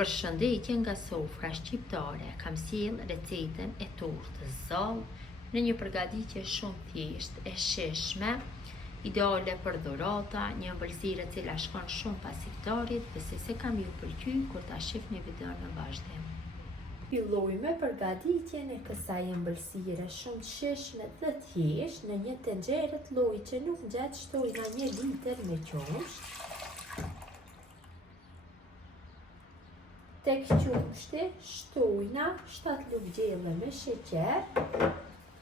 Përshëndetje nga sofra shqiptare, kam sjell recetën e tortës zall në një përgatitje shumë thjeshtë e shijshme, ideale për dhurata, një ëmbëlsirë e cila shkon shumë pas iftarit, besoj se kam ju pëlqy kur ta shihni videon në vazhdim. Filloj me përgatitjen e kësaj ëmbëlsire shumë të shijshme dhe thjeshtë në një tenxhere të lloj që nuk gjatë shtojna 1 litër me qumësht. Tek qumshti shtojna 7 lugë gjelle me sheqer,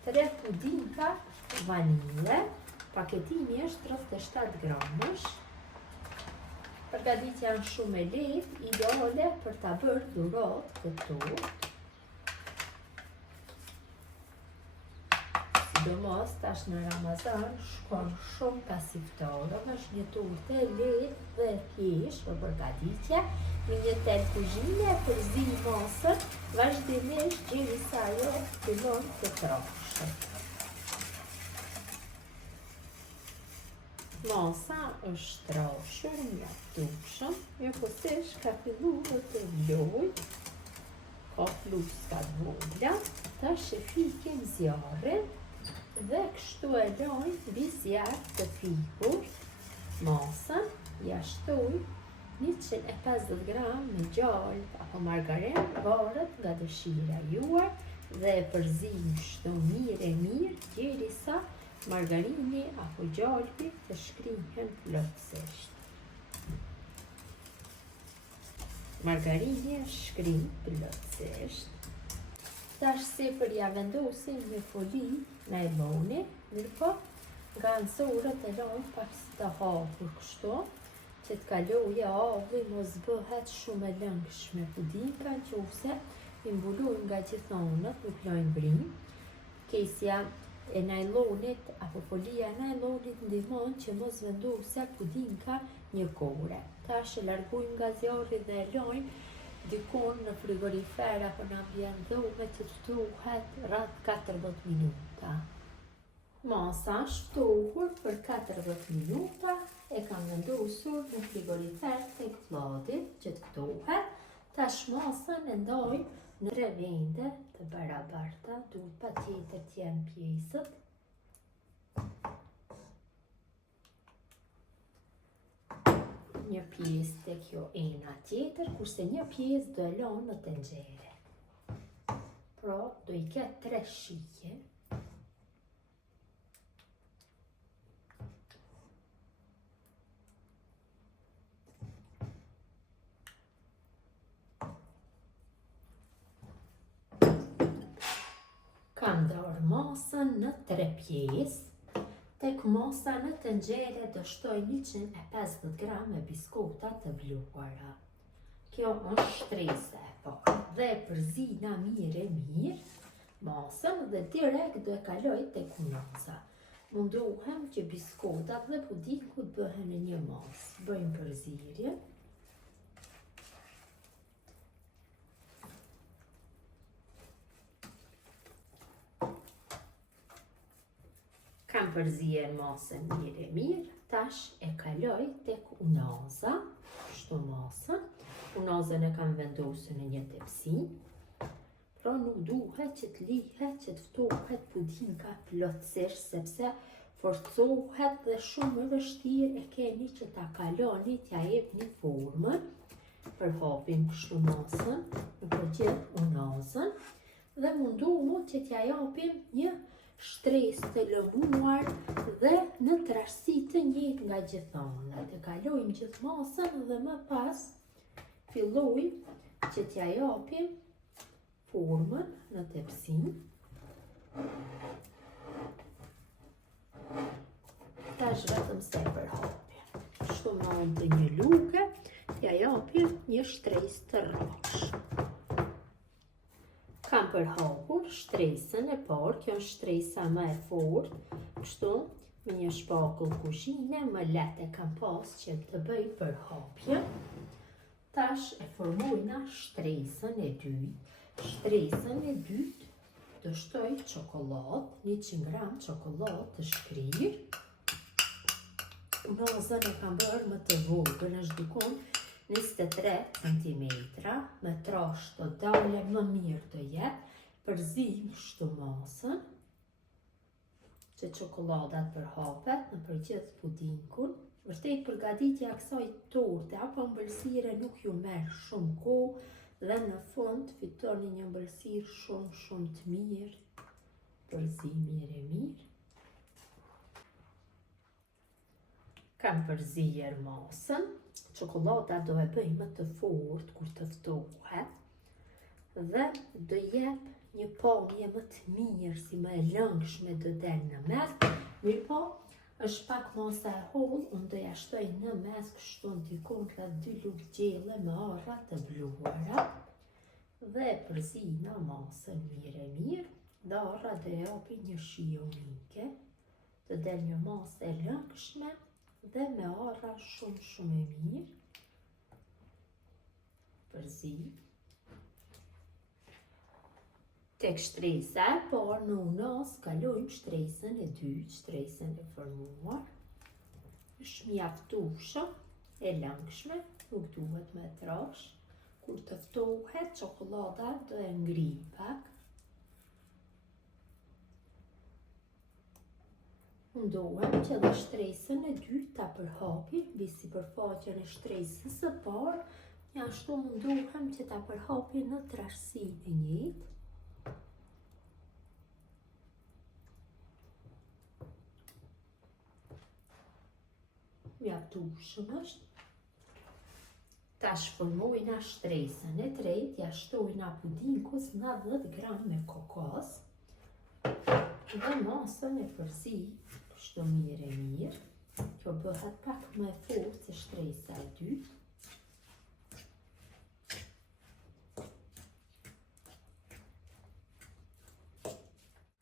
3 pudinka vanile, paketimi është 37 gramësh. Përgatitja është shumë e lehtë, ideale për ta bërë dhuratë këtu. Sidomos tash në Ramazan shkon shumë pas iftarit, është një tortë e lehtë dhe e thjeshtë për përgatitje. Në një tel kuzhine e përzi masën vazhdimisht derisa ajo fillon të troshet. Masa është troshur mjaftueshëm, njëkohësisht ka filluar të vlojë, ka pluska të vogla. Tash e fikim zjarrin dhe kështu e lojmë mbi zjarr të fikur. Masën ja shtoj 150 gram me gjalp apo margarin, varet nga dëshira juaj, dhe e përzim çdo mirë derisa margarini apo gjalpi të shkrihen plotësisht. Margarini shkrim plotësisht. Tash sipër ja vendosim me foli najloni, ndërkohë nga anësorët e lojmë pak të hapur kështu, që të kalojë avi, mos bëhet shumë e lëngshme pudinka, nëse i mbulojmë nga gjithanët, nuk lojmë brim. Kesja e najlonit apo folia e najlonit ndihmon që mos vendosë pudinka një kore. Tash e largojmë nga zjarri dhe e lojmë dikon në frigorifer apo në ambient dhome që të ftohet rreth 40 minuta. Masa shtohur për 40 minuta e kam vendosur në frigorifer tek vlladi që të ftohet. Tash masën e ndoj në 3 vende të barabarta, duhet patjetër të jenë pjesët. Një pjesë tek kjo ena tjetër, kurse një pjesë do e lënë në tenxhere. Pra do i ketë 3 shije. Kam ndarë masën në 3 pjesë. Tek masa në tenxhere do shtoj 150 gram me biskota të vluara. Kjo është shtresa e parë. Dhe e përzina mirë masën dhe direkt do e kaloj tek unaza. Mundohem që biskotat dhe pudinku të bëhen në një masë. Bëjmë përzirje. Kam përzirë masën mirë, tash e kaloj tek unaza, kështu masën. Unazën e kam vendosur në një tepsi, pra nuk duhet që të lihet, që të ftohet pudinka plotësisht, sepse forcohet dhe shumë e vështirë e keni që ta kaloni, t'ja jepni formën. Përhapim kështu masën në përgjithë unazën dhe mundohu që t'ja japim një shtresë të lëmuar dhe në trashësi të njëjtë nga gjithanët. E kalojmë gjithë masën dhe më pas fillojmë që t'ja japim formën në tepsi. Tash vetëm se e përhapim. Kështu marrim të një lugë, t'ja japim një shtresë të rrashë. Kam përhapur shtresën e parë, kjo është shtresa më e fortë, kështu me një shpakull kuzhine, më lehtë e kam pas që të bëj përhapje. Tash e formojna shtresën e dytë. Shtresën e dytë do shtoj çokoladë, 100 gram çokoladë të shkrirë. Unazën e kam bërë më të vogël, është dikon 23 cm, me trash të dale më mirë të jetë, përzim shtu masën, që çokolladat përhapet në përgjithë pudinkun. Vërtet përgatitja e kësaj torte apo ëmbëlsire nuk ju merr shumë kohë dhe në fund fitoni një ëmbëlsirë shumë të mirë, përzim mirë. Kam përzier masën, çokolada do e bëj më të fortë kur të ftohet dhe do jep një pamje më të mirë, si më e lëngshme do del në mes. Mirë po, është pak masa e hollë, unë do ja shtoj në mes kështu ndikon rreth 2 lugë gjelle me arra të bluara dhe përzina masën mirë, dhe arra do japi një shije unike, të del një masë e lëngshme dhe me arra shumë e mirë. Përzim. Tek shtresa e parë në unas kalojmë shtresën e dytë, shtresën e formuar. Është mjaftueshëm, e lëngshme, nuk duhet me trash. Kur të ftohet, çokolada do e ngrijë pak. Mundohem që dhe shtresën e dytë ta përhapi mbi sipërfaqen e shtresës së parë, ashtu mundohem që ta përhapi në trashësinë e njëjtë. Mjaftueshëm është. Tash formojna shtresën e tretë, ja shtojna pudinkus 90 gram me kokos dhe masën e përzi kështu mirë. Kjo bëhet pak më e fortë se shtresa e dytë.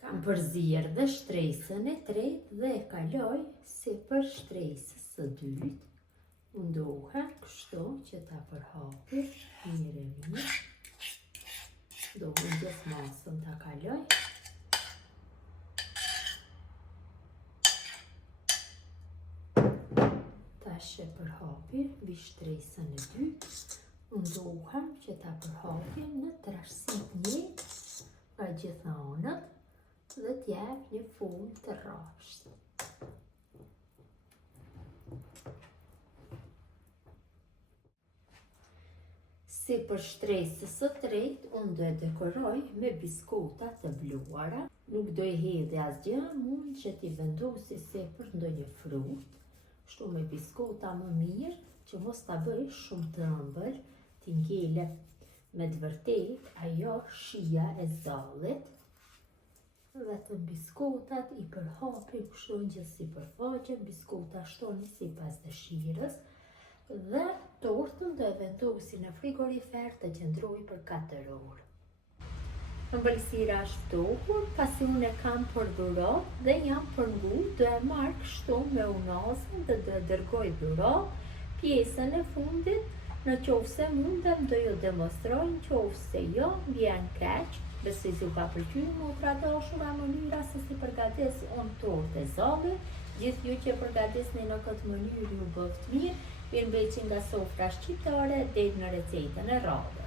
Kam përzier dhe shtresën e tretë dhe e kaloj sipër shtresës së dytë. Mundohem kështu që ta përhapi mirë. Do gjithë masën ta kaloj. Tash e përhapi mbi shtresën e dytë. Mundohem që ta përhapi në trashësinë njëjtë nga gjitha anët dhe t'jep një formë të rrafshtë. Si për shtresës së tretë, unë do e dekoroj me biskota të bluara. Nuk do i hedhi asgjë, mund që t'i vendosi sipër ndonjë frutë, kështu me biskota më mirë, që mos ta bëj shumë të ëmbël, t'i ngele me të vërtet ajo shija e zallit. Vetëm biskotat i përhapi kështu gjithë sipërfaqen, biskota shtoni sipas dëshirës dhe tortën do e vendosi në frigorifer të qëndroj për 4 orë. Ëmbëlsira është ftohur, pasi unë e kam përdhurat dhe jam përngut, do e marr kështu me unazën dhe do e dërgoj dhurat. Pjesën e fundit, në qoftë se mundem, do ju demonstroj, në qoftë se jo, vjen keq. Besoj se u ka pëlqyer motra dashura mënyra se si përgatis unë tortë e zallit. Gjithë ju që përgatisni në këtë mënyrë ju bëft mirë. Mirëmbëjtje nga sofra shqiptare deri në recetën e radhës.